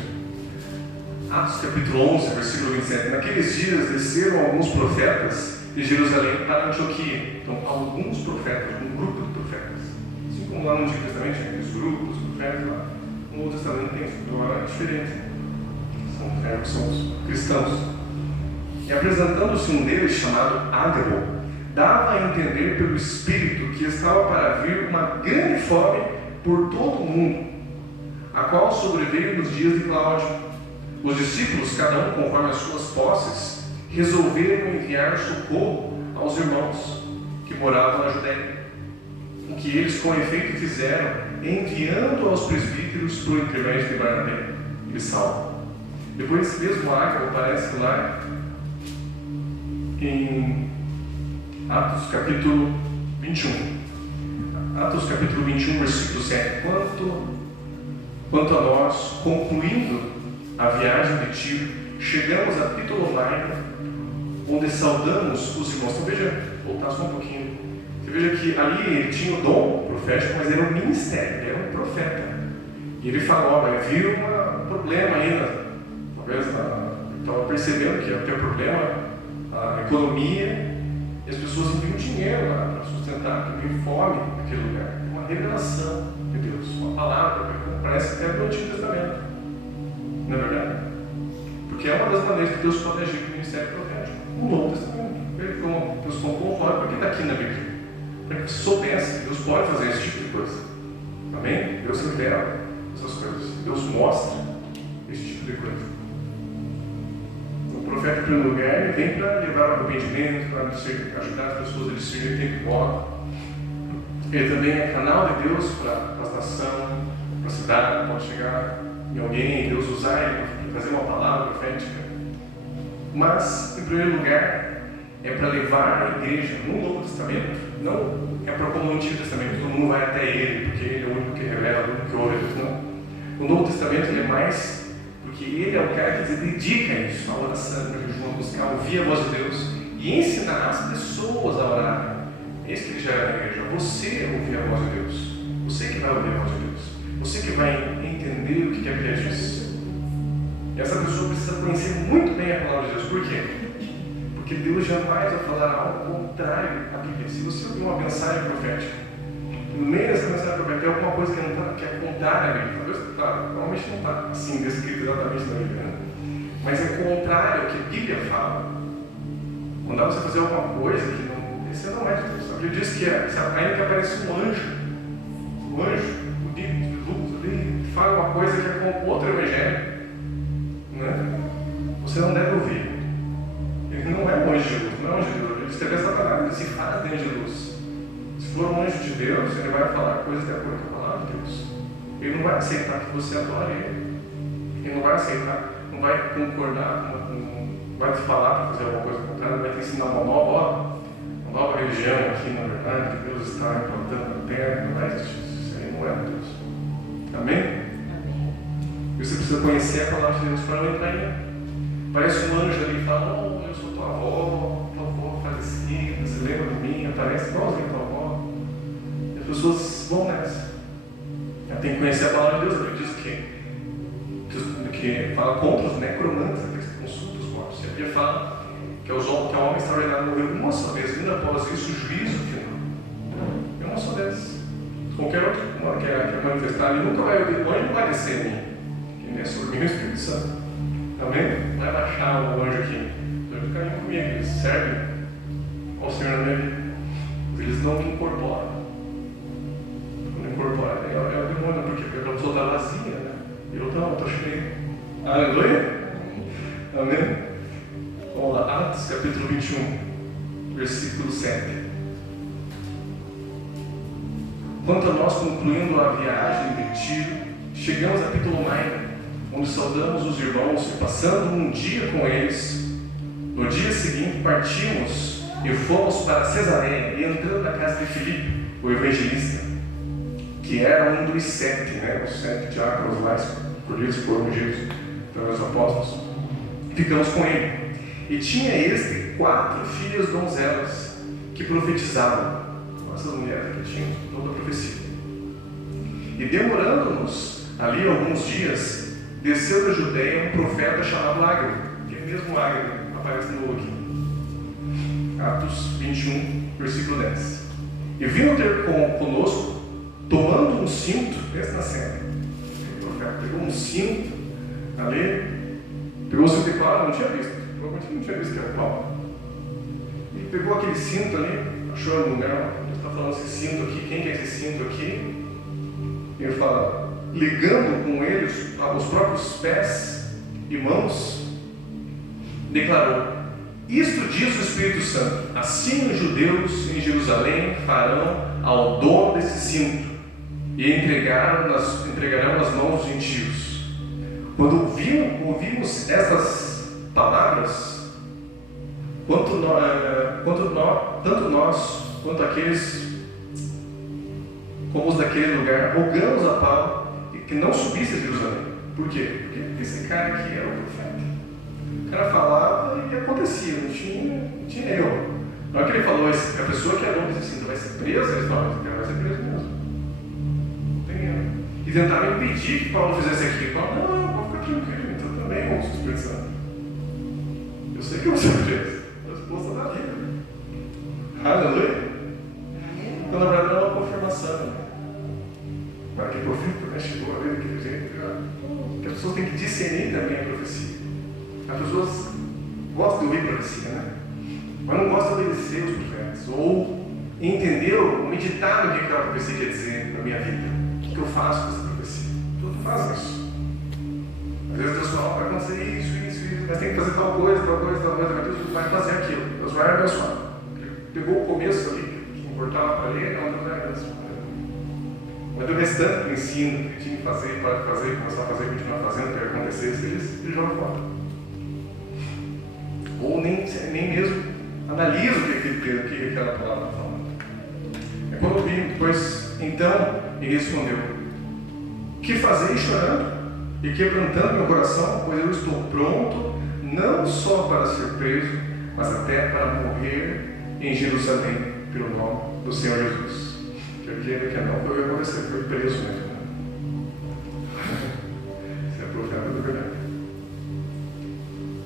Atos capítulo 11, versículo 27. Naqueles dias desceram alguns profetas de Jerusalém para Antioquia. Então, alguns profetas, um grupo de profetas. Assim como lá no Antigo Testamento tinha os grupos, profetas lá. No Novo Testamento tem agora diferente. São os cristãos. E apresentando-se um deles, chamado Ágabo, dava a entender pelo Espírito que estava para vir uma grande fome por todo o mundo, a qual sobreveio nos dias de Cláudio. Os discípulos, cada um conforme as suas posses, resolveram enviar socorro aos irmãos que moravam na Judéia. O que eles com efeito fizeram, enviando aos presbíteros por intermédio de Barnabé e Saulo. Depois esse mesmo Ágabo aparece lá em Atos capítulo 21. Atos capítulo 21, versículo 7. Quanto a nós, concluindo a viagem de Tiro, chegamos a Ptolomaida, onde saudamos os irmãos. Então veja, voltar só um pouquinho. Você veja que ali ele tinha o dom profético, mas era um ministério, ele era um profeta. E ele falou, olha, viu um problema ainda. Talvez estava percebendo que ia ter problema, a economia, e as pessoas enviam dinheiro lá para sustentar, que tem fome naquele lugar. Uma revelação de Deus, uma palavra, que parece até do Antigo Testamento. Não é verdade? Porque é uma das maneiras que Deus pode agir com o ministério profético. O Novo Testamento. Deus colocou fora, porque está aqui na Bíblia. Para que você soubesse que Deus pode fazer esse tipo de coisa. Amém? Deus revela essas coisas. Deus mostra esse tipo de coisa. O profeta, em primeiro lugar, ele vem para levar o arrependimento, para ajudar as pessoas a discernir o tempo e hora. Ele também é canal de Deus para a nação, para a cidade, pode chegar em alguém, Deus usar ele para fazer uma palavra profética. Mas, em primeiro lugar, é para levar a igreja no Novo Testamento, não é para como no Antigo Testamento, todo mundo vai até ele, porque ele é o único que revela, o único que ouve Deus, não. O Novo Testamento ele é mais porque ele é o cara que se dedica a isso, a oração, para a buscar ouvir a voz de Deus e ensinar as pessoas a orar. Esse que ele já é na igreja. Você ouvir a voz de Deus. Você que vai ouvir a voz de Deus. Você que vai entender o que a Bíblia diz. E essa pessoa precisa conhecer muito bem a palavra de Deus. Por quê? Porque Deus jamais vai falar algo contrário à Bíblia. Se você ouvir uma mensagem profética, no meio dessa mensagem profética tem alguma coisa que é contrária à Bíblia. Talvez, claro, normalmente não está assim descrito exatamente na Bíblia, né? mas é contrário ao que a Bíblia fala. Mandar você fazer alguma coisa que não, esse não é de Deus. A Bíblia diz que ainda que aparece um anjo bonito, de luz ali, que fala uma coisa que é com outro evangelho, né? Você não deve ouvir. Ele não é um anjo de luz, não é um anjo de luz. Ele escreveu Satanás, ele se faz de anjo de luz. Se for um anjo de Deus, ele vai falar coisas de acordo com a palavra de Deus. Ele não vai aceitar que você adore ele. Ele não vai aceitar, não vai concordar, não vai te falar para fazer alguma coisa contrária, vai te ensinar uma nova religião aqui, na verdade, que Deus está implantando na terra. Não vai existir isso. Isso aí não é Deus. Amém? Amém. E você precisa conhecer a palavra de Deus para não entrar em. Parece um anjo ali e fala: oh, eu sou tua avó falecida, você lembra de mim? Aparece igualzinho a tua avó. E as pessoas vão nessa. Ela tem que conhecer a palavra de Deus. Ele diz que fala contra os necromantes, aqueles que consultam os mortos. E a Bíblia fala que o homem extraordinário morreu uma só vez, vindo após isso o juízo final. É uma só vez. Qualquer outro que quer manifestar, ele nunca vai, o anjo não vai descer em mim, que nem é sobre mim o Espírito Santo. Amém? Não vai baixar o anjo aqui. Os anjos caminham comigo, eles servem ao Senhor na minha vida. Eles não me incorporam. Não incorporam. É o demônio, porque a pessoa está vazia, né? Eu não, estou cheio. Aleluia? Amém? Vamos lá, Atos capítulo 21, versículo 7. Quanto a nós, concluindo a viagem de Tiro, chegamos a Ptolomaida, onde saudamos os irmãos e passando um dia com eles. No dia seguinte partimos e fomos para Cesareia, e entrando na casa de Filipe, o evangelista, que era um dos 7, né? Os 7 diáconos lá escolhidos por ungidos pelos apóstolos. Ficamos com ele. E tinha este 4 filhas donzelas que profetizavam. Essas mulheres que tinham toda a profecia. E demorando-nos ali alguns dias, desceu da Judeia um profeta chamado Ágabo, que é mesmo Ágabo, aparece no aqui. Atos 21, versículo 10. E vindo ter conosco, tomando um cinto, pensa na cena. O profeta pegou um cinto ali, pegou o cinto de Paulo, não tinha visto. Provavelmente não tinha visto que era Paulo. Ele pegou aquele cinto ali, achou no lugar, está falando esse cinto aqui, quem que é esse cinto aqui? Ele fala, ligando com eles os próprios pés e mãos, declarou: isto diz o Espírito Santo, assim os judeus em Jerusalém farão ao dono desse cinto e entregarão nas mãos dos gentios. Quando ouvimos estas palavras, tanto nós quanto aqueles como os daquele lugar, rogamos a Paulo que não subisse a Jerusalém. Por quê? Porque esse cara aqui era o profeta. O cara falava e acontecia, não tinha erro. Na hora que ele falou, a pessoa que é dono desse cinto vai ser presa, eles falaram, esse cara vai ser preso mesmo. Não tem erro. E tentaram impedir que Paulo fizesse aquilo. Paulo, não, pode ficar tranquilo, então também vamos se Espírito. Eu sei que eu vou ser preso. A resposta da vida. Aleluia. Então, na verdade, não é uma confirmação. Para que profeta chegou a ver daquele jeito, que as pessoas têm que discernir também a profecia. As pessoas gostam de ouvir profecia, né? Mas não gostam de obedecer os profetas, ou entender ou meditar no que aquela profecia quer dizer na minha vida. O que eu faço com essa profecia? Tudo faz isso. Às vezes Deus fala, vai acontecer isso, mas tem que fazer tal coisa, mas Deus vai fazer aquilo. Deus vai abençoar. Ele pegou o começo ali, que importava para ele, não vai abençoar. Mas o restante do ensino que tinha que fazer, para fazer, começar a fazer, continuar fazendo, que acontecesse, eles jogam fora. Ou nem mesmo analisa o que aquela palavra está falando. É quando eu vi, depois, então, ele respondeu: que fazei chorando e quebrantando meu coração, pois eu estou pronto, não só para ser preso, mas até para morrer em Jerusalém, pelo nome do Senhor Jesus. Ele quer não, foi acontecer, foi preso mesmo. Isso é profeta da verdade.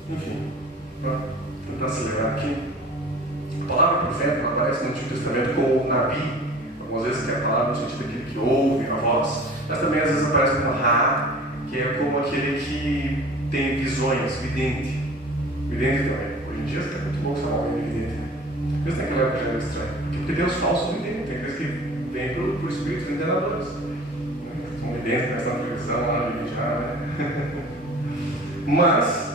Enfim, para tentar acelerar aqui, a palavra profeta aparece no Antigo Testamento como Nabi, algumas vezes que é a palavra no sentido daquele que ouve a voz, mas também às vezes aparece como Ra, que é como aquele que tem visões, vidente. Vidente também. Hoje em dia é muito bom chamar alguém de vidente. Deus naquela época já era estranho. Porque Deus falso não tem. Tem aqueles que vêm por espíritos enganadores. São videntes, né? Estão na televisão, lá no já, né? Mas,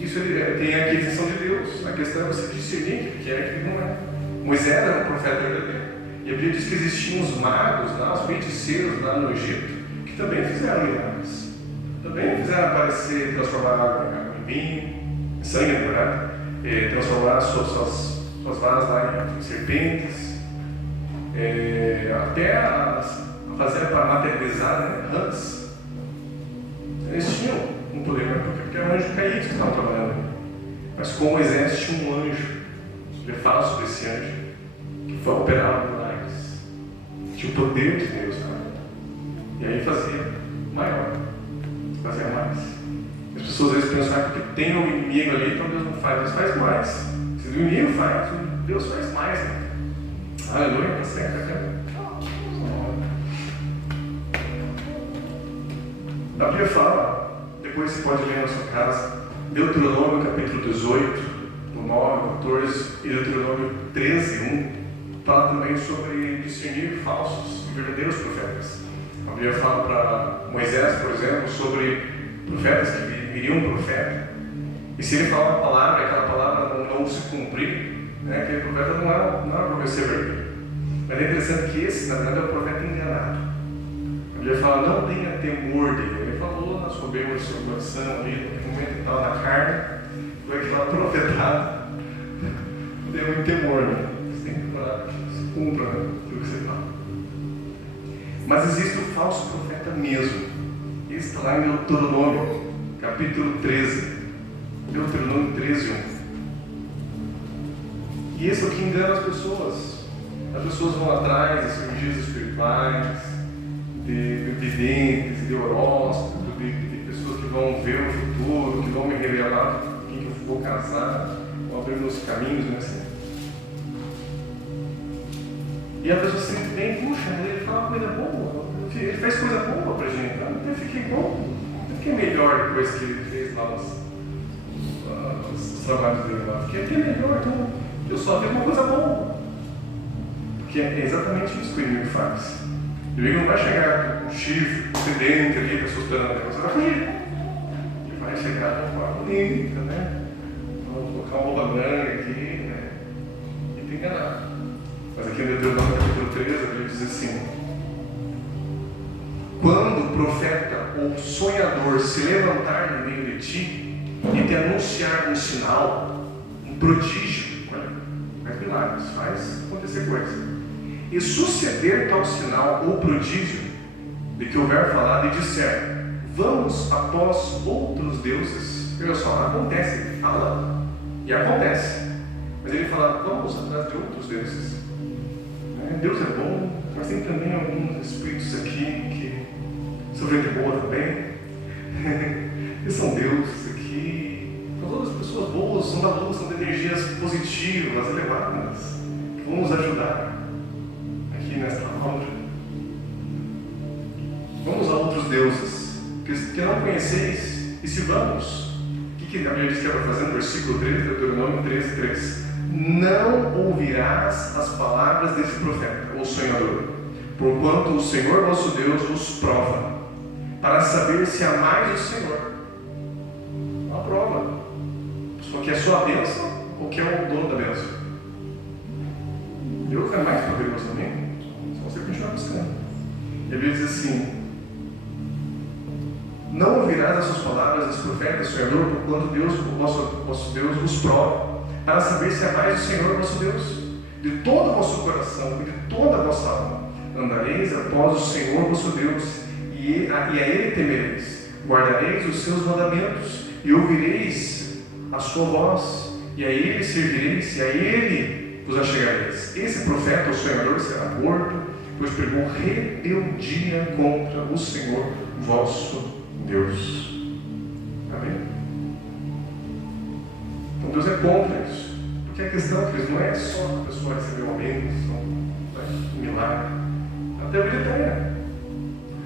isso tem a aquisição de Deus. A questão é você discernir o que é e o que não é. Moisés era um profeta verdadeiro. E a Bíblia diz que existiam os magos lá, os feiticeiros lá no Egito, que também fizeram milagres. Também fizeram aparecer, transformar água em vinho, sangue, na verdade, transformar suas varas lá em serpentes, até fazer para materializar, né, rãs. Eles tinham um poder, porque era um anjo caído que estava trabalhando. Mas com Moisés tinha um anjo. Ele fala sobre esse anjo que foi operado milagres. Tinha o poder de Deus, sabe? E aí fazia maior, fazia mais. As pessoas às vezes pensam, porque tem um inimigo ali, então Deus não faz. Deus faz mais. Se o inimigo faz, Deus faz mais, né? Aleluia, está certo, cara. A Bíblia fala, depois você pode ler na sua casa, Deuteronômio capítulo 18, do 9 ao 14, e Deuteronômio 13, 1, fala também sobre discernir falsos e verdadeiros profetas. A Bíblia fala para Moisés, por exemplo, sobre profetas que viriam um profeta, e se ele falar uma palavra, aquela palavra não se cumprir, né, aquele profeta não era para ser verdadeiro. Mas é interessante que esse, na verdade, é o profeta enganado. A Bíblia fala, não tenha temor dele. Ele falou na soberba do seu coração, ali, no momento que estava na carne, foi aquela profetada, deu muito temor, né? Você tem que parar, se cumpra, né, aquilo que você fala. Mas existe o falso profeta mesmo. Esse está lá em Deuteronômio, capítulo 13. Deuteronômio 13, 1. E esse é o que engana as pessoas. As pessoas vão atrás de cirurgias espirituais, de videntes, de horóscopo, de pessoas que vão ver o futuro, que vão me revelar com quem eu vou casar, vão abrir meus caminhos, né, assim. E a pessoa sempre vem, puxa, ele fala coisa boa, ele faz coisa boa pra gente, então fiquei bom, fiquei melhor depois que ele fez lá os trabalhos dele lá, fiquei melhor, então eu só vi uma coisa boa. Porque é exatamente isso que o inimigo faz. O inimigo não vai chegar com um chifre, um tridente ali, assustando, você vai fugir. Ele vai chegar com uma bonita, né? Vamos colocar uma roupa branca aqui, né? E te enganar. Mas aqui no Deuteronômio capítulo 13, a Bíblia diz assim: quando o profeta ou sonhador se levantar no meio de ti e te anunciar um sinal, um prodígio, faz milagres, faz acontecer coisas, e suceder tal sinal ou prodígio de que houver falado e disser, vamos após outros deuses. Olha só, acontece, ele fala e acontece, mas ele fala, vamos atrás de outros deuses. Deus é bom, mas tem também alguns espíritos aqui que são gente boa também. Eles são deuses aqui, são todas pessoas boas, são da luz, são de energias positivas, elevadas, que vão nos ajudar aqui nesta obra. Vamos a outros deuses que não conheceis, e se vamos, o que a Bíblia diz que é para fazer no versículo 13, Deuteronômio 13, 3? Não ouvirás as palavras desse profeta ou sonhador, porquanto o Senhor vosso Deus vos prova, para saber se amais o Senhor. Uma prova. Só que é só a bênção ou que é o dono da bênção? Deus é mais poderoso também, só você continuar buscando. Ele diz assim: não ouvirás as suas palavras desse profeta, sonhador, porquanto Deus, o vosso Deus, vos prova, para saber se amais o Senhor vosso Deus de todo o vosso coração e de toda a vossa alma. Andareis após o Senhor vosso Deus, e a Ele temereis, guardareis os seus mandamentos, e ouvireis a sua voz, e a Ele servireis, e a Ele vos achegareis. Esse profeta, o sonhador, será morto, pois pregou rebeldia contra o Senhor vosso Deus. Amém? Então Deus é contra isso. Porque a questão, queridos, não é só a pessoa receber uma bênção, um milagre. Até a vida inteira.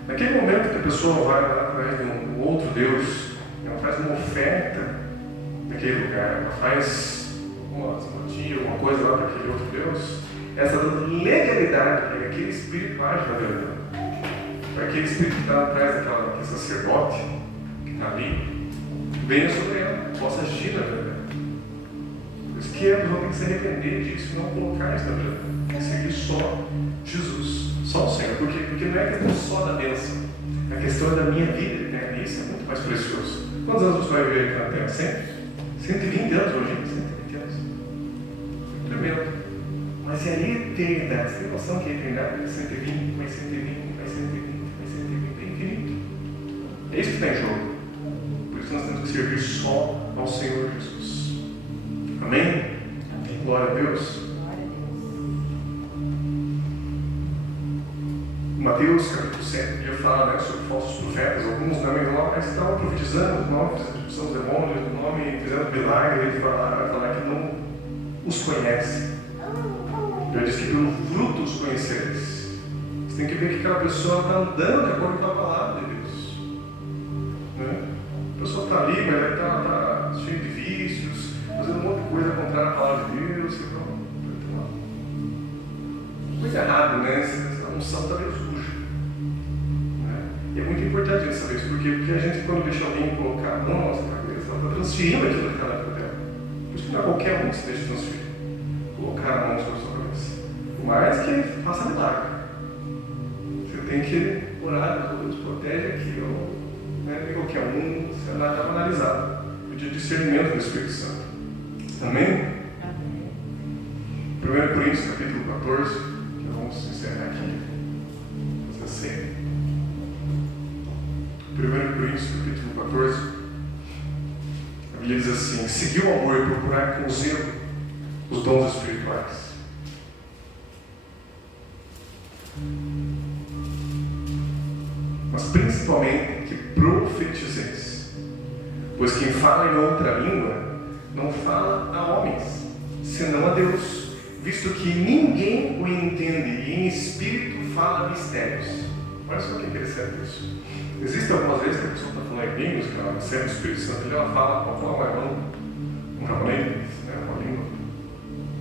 Naquele momento que a pessoa vai lá atrás de um outro Deus, faz uma oferta naquele lugar, ela faz uma simpatia, alguma coisa lá para aquele outro Deus, essa legalidade para que aquele espírito age na vida dela. Para aquele espírito que está atrás daquele sacerdote que está ali, venha sobre ela, possa agir na vida dela. Por isso que eles vão ter que se arrepender disso e não colocar isso na vida dela. Tem que seguir só Jesus, só o Senhor. Por quê? Porque não é questão só da bênção, a questão é da minha vida eterna. Isso é muito mais precioso. Quantos anos você vai viver aqui na Terra? 120 anos hoje, 120 anos. Tremendo. Mas é a eternidade. Você tem noção que a eternidade é 120, mais 120, mais 120, mais 120, é infinito. É isso que está em jogo. Por isso nós temos que servir só ao Senhor Jesus. Amém? Amém. Glória a Deus. Mateus capítulo 7, ele fala, né, sobre falsos profetas. Alguns também lá estavam profetizando, o nome expulsando demônios, o nome fazendo milagre. Ele vai falar que não os conhece. Ele diz que pelo fruto os conhecereis. Você tem que ver que aquela pessoa está andando de acordo com a palavra de Deus. Né? A pessoa está ali, mas ela está cheia de vícios, fazendo um monte de coisa contrária à palavra de Deus. Muito errado, né? Essa unção está meio suja. Né? E é muito importante a gente saber isso, porque a gente, quando deixa alguém colocar a mão na nossa cabeça, ela está transferindo aquilo daquela vida dela. Por isso que não é qualquer um que se deixa transferir. Colocar a mão sobre a sua cabeça. Por mais que ele faça milagre. Você tem que orar, Deus protege aqui, não é qualquer um, você não está analisado. Pedir discernimento do Espírito Santo. Amém? 1 Coríntios capítulo 14, que vamos encerrar aqui. Diz assim. 1 Coríntios capítulo 14, a Bíblia diz assim: seguir o amor e procurar com zelo os dons espirituais. Mas principalmente que profetizeis, pois quem fala em outra língua não fala a homens, senão a Deus, visto que ninguém o entende e em espírito fala mistérios. Olha só que interessante isso. Existem algumas vezes que a pessoa está falando em línguas, que ela recebe o Espírito Santo, e ela fala um japonês, né, uma língua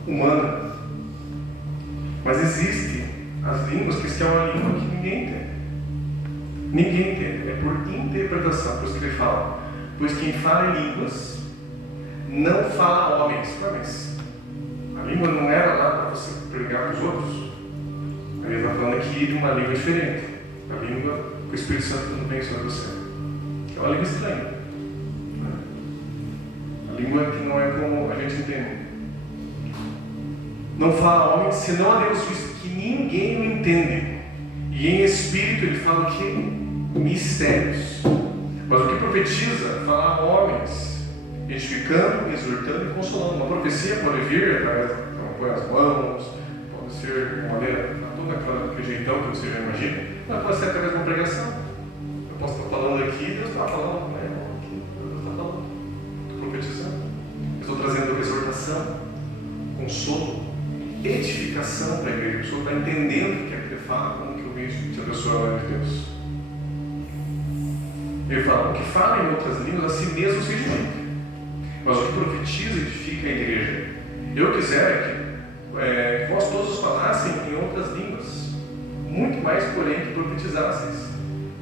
humana. Mas existem as línguas que é uma língua que ninguém entende. Ninguém entende, é por interpretação. Por isso que ele fala: pois quem fala em línguas não fala a homens. Mas a língua não era lá para você pregar para os outros. Ele está falando aqui de uma língua diferente. A língua que o Espírito Santo não vem sobre você. É uma língua estranha. A língua que não é como a gente entende. Não fala a homens, senão a Deus, visto que ninguém o entende. E em espírito ele fala que mistérios. Mas o que profetiza, fala a homens, edificando, exortando e consolando. Uma profecia pode vir através de põe as mãos, pode ser de uma maneira, todo aquele jeitão que você já imagina, mas pode ser através de uma pregação. Eu posso estar falando aqui, Deus está falando, né? Aqui, Deus está falando, estou profetizando, estou trazendo exortação, consolo, edificação para a igreja. A pessoa está entendendo o que é que ele fala, como que eu vejo se a pessoa é a glória de Deus. Ele fala: o que fala em outras línguas a si mesmo se edifica, mas o que profetiza edifica a igreja. Eu quisera que vós todos falassem em outras línguas, muito mais, porém, que profetizasseis.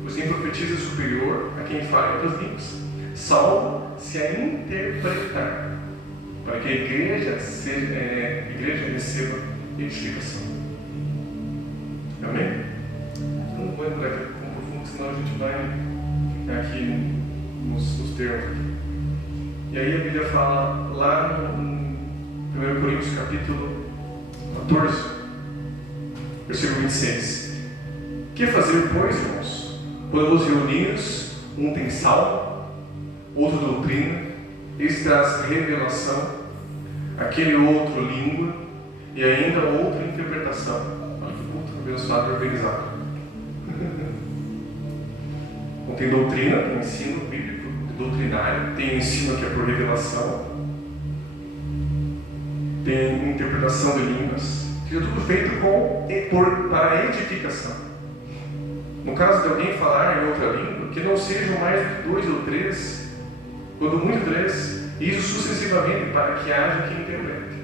Pois quem profetiza é superior a quem fala em outras línguas, salvo se a interpretar, para que a igreja receba edificação. Amém? Eu não vou entrar aqui com profundo, senão a gente vai ficar aqui nos termos. E aí a Bíblia fala lá no 1 Coríntios capítulo 14, versículo 26. Que fazer, pois, irmãos? Podemos reunir-nos, um tem salmo, outro doutrina, esse traz revelação, aquele outro língua, e ainda outra interpretação. Olha que culto abençoado e organizado. Então, tem doutrina, tem ensino bíblico, doutrinário, tem ensino que é por revelação, tem interpretação de línguas, que é tudo feito para edificação. No caso de alguém falar em outra língua, que não sejam mais de 2 ou 3 quando muito 3, e isso sucessivamente, para que haja quem interprete.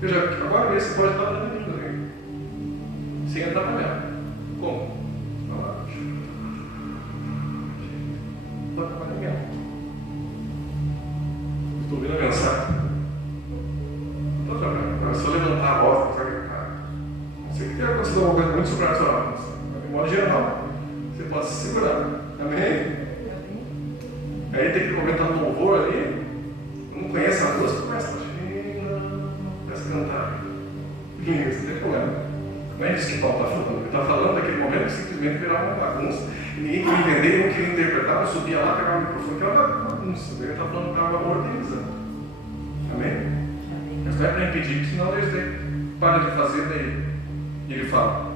Veja, agora mesmo você pode estar dando livro também, sem atrapalhar. Como? Vamos lá. Não atrapalha ninguém. Estou ouvindo a mensagem. Não estou atrapalhando. É só levantar a voz, sabe? Não sei que tenha acontecido alguma coisa muito sobrenatural, mas de modo geral, você pode se segurar. Amém? Aí tem que comentar um louvor ali, não conhece a música, começa a cantar. Isso, não tem problema. Não é isso que Paulo está falando. Ele está falando daquele momento que simplesmente virava uma bagunça. E ninguém queria entender, não queria interpretar, não subia lá, pegava o microfone, que era uma bagunça. Ele está falando que estava organizando. Amém? Mas não é para impedir, senão eles param de fazer daí. E ele fala,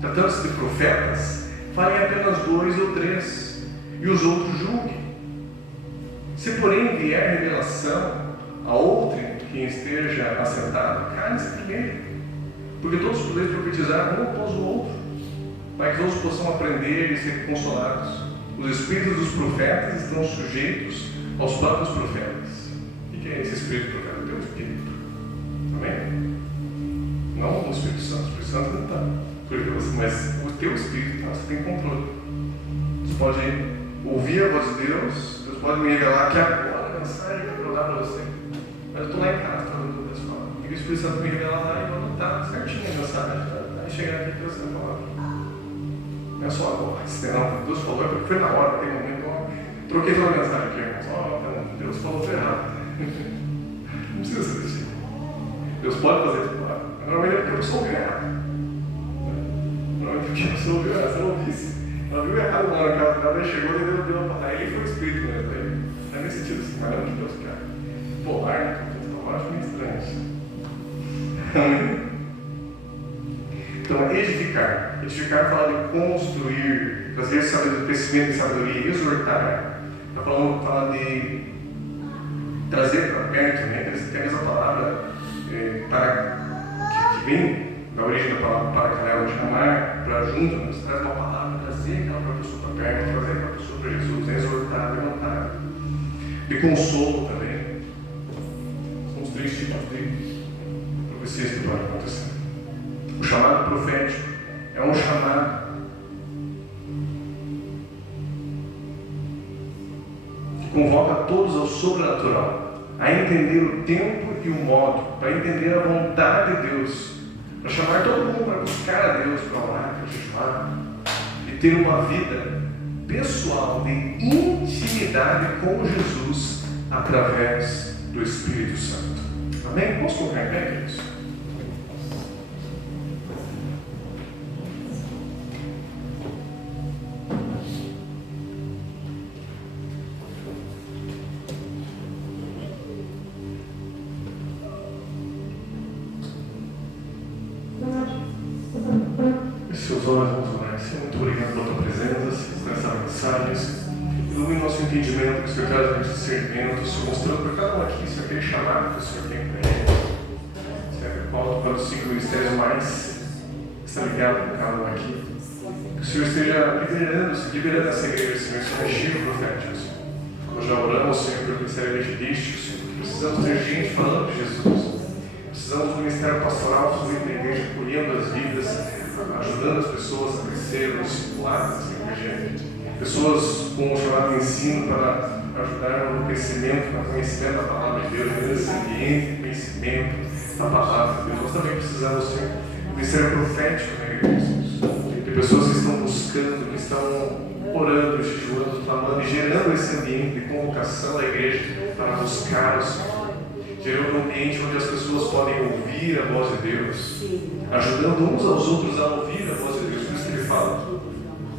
tratando-se de profetas, falem apenas 2 ou 3, e os outros julguem. Se porém vier revelação a outro que esteja assentado, cale-se primeiro, porque todos podeis profetizar um após o outro, para que todos possam aprender e ser consolados. Os espíritos dos profetas estão sujeitos aos próprios profetas. O que é esse espírito profeta? O teu espírito. Amém? Não o Espírito Santo. O Espírito Santo não está. Mas o teu espírito está. Você tem controle. Você pode ouvir a voz de Deus. Deus pode me revelar que agora a mensagem que eu vou dar para você. Mas eu estou lá em casa, estou dando tudo pessoal. E o Espírito Santo me revelar lá e eu vou anotar certinho a mensagem. Aí chegar aqui, Deus está falando. Não é só agora. Não, Deus falou, porque foi na hora, tem um momento. Troquei toda a mensagem aqui, irmãos. Deus falou errado. Não precisa ser assim. Deus pode fazer isso, claro. Normalmente é porque a pessoa ouviu errado. Normalmente porque a pessoa ouviu errado. Se ela ouvisse, ela viu errado lá na casa dela, chegou e deu uma patada. Aí ele foi o espírito mesmo. Não é nesse sentido assim, mas não que Deus quer. Polar, né? Eu acho meio estranho isso. Então, edificar. Edificar fala de construir, trazer sabedoria, crescimento de sabedoria, exortar. Está fala de trazer para perto, né? Tem a mesma palavra que vem da origem da palavra para canela, de chamar para junto, né? Você traz uma palavra, trazer aquela pessoa para perto, trazer aquela pessoa para Jesus, exortar, levantar. De consolo também. São os 3 tipos de profecias que podem acontecer. O chamado profético é um chamado que convoca todos ao sobrenatural, a entender o tempo e o modo, para entender a vontade de Deus, para chamar todo mundo para buscar a Deus, para orar, para jejuar, e ter uma vida pessoal de intimidade com Jesus através do Espírito Santo. Amém? Posso colocar em pé, queridos? Seus olhos, vamos orar. Senhor, muito obrigado pela tua presença, por essa mensagem. Ilumine nosso entendimento, que o Senhor traz esse discernimento, o Senhor mostrando para cada um aqui, Senhor, aquele chamado que o Senhor tem para ele. Senhor, Paulo, para os 5 ministérios mais está ligado com cada um aqui. Que o Senhor esteja liberando essa igreja, Senhor, esse regime profético, Senhor. Nós já oramos, Senhor, pelo ministério evangelístico, Senhor, que precisamos ter gente falando de Jesus. Precisamos do ministério pastoral fluindo na igreja, colhendo as vidas, ajudando as pessoas a crescer, nos discipulados, assim por diante. Pessoas com o chamado ensino para ajudar no crescimento, no conhecimento da palavra de Deus, nesse ambiente de conhecimento da palavra de Deus. Nós também precisamos ter um ministério profético na igreja, de pessoas que estão buscando, que estão orando, jejuando, clamando e gerando esse ambiente de convocação da igreja para buscar o Senhor. Gerando um ambiente onde as pessoas podem ouvir a voz de Deus, ajudando uns aos outros a ouvir a voz de Deus. Por isso que ele fala,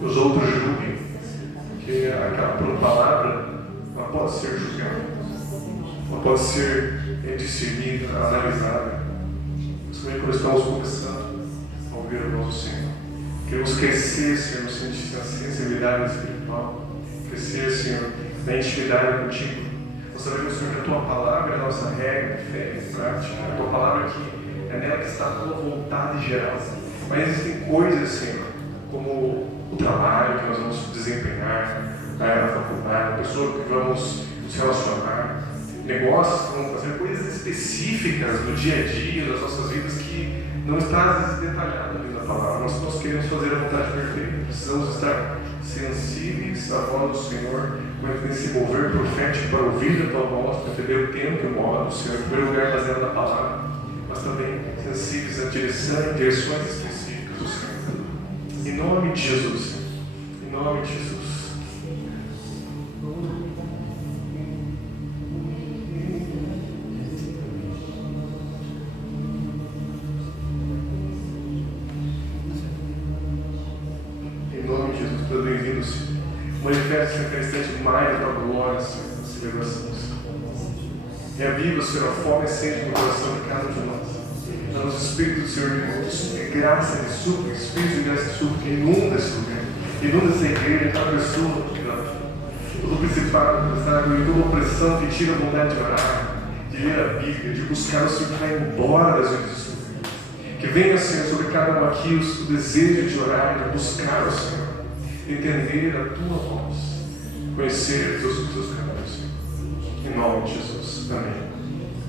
os outros julguem, que aquela palavra ela pode ser julgada, ela pode ser discernida, analisada. Principalmente quando estamos começando a ouvir a voz do Senhor. Queremos crescer, Senhor, no sentido da sensibilidade espiritual, crescer, Senhor, na intimidade contigo. Nós sabemos, Senhor, que a Tua palavra é a nossa regra de fé e prática. A Tua palavra aqui é nela que está a Tua vontade geral. Mas existem coisas, Senhor, como o trabalho que nós vamos desempenhar, na faculdade, pessoa que vamos nos relacionar, negócios que vamos fazer, coisas específicas do dia a dia, das nossas vidas, que não está às vezes detalhado ali na palavra. Nós queremos fazer a vontade perfeita, precisamos estar sensíveis à voz do Senhor, nesse mover profético para ouvir a tua voz, para entender o tempo e o modo do Senhor, em primeiro lugar baseado na palavra, mas também sensíveis à direções específicas do Senhor. Em nome de Jesus. Em nome de Jesus. Em nome de Jesus, Deus bem-vindo, Senhor. Manifesta naquele instante mais da glória, Senhor, na celebração, Senhor. Reaviva, Senhor, a fome e sede no coração de cada um de nós. Dá-nos o Espírito do Senhor de graça e de súplica, Espírito de graça e súplica, inunda esse lugar, inunda essa igreja, cada pessoa, todo principado, toda opressão que tira a vontade de orar, de ler a Bíblia, de buscar o Senhor, que vai embora das vidas do Senhor. Que venha, Senhor, sobre cada um aqui o desejo de orar, de buscar o Senhor, entender a tua voz, conhecer os teus caminhos, Senhor. Em nome de Jesus.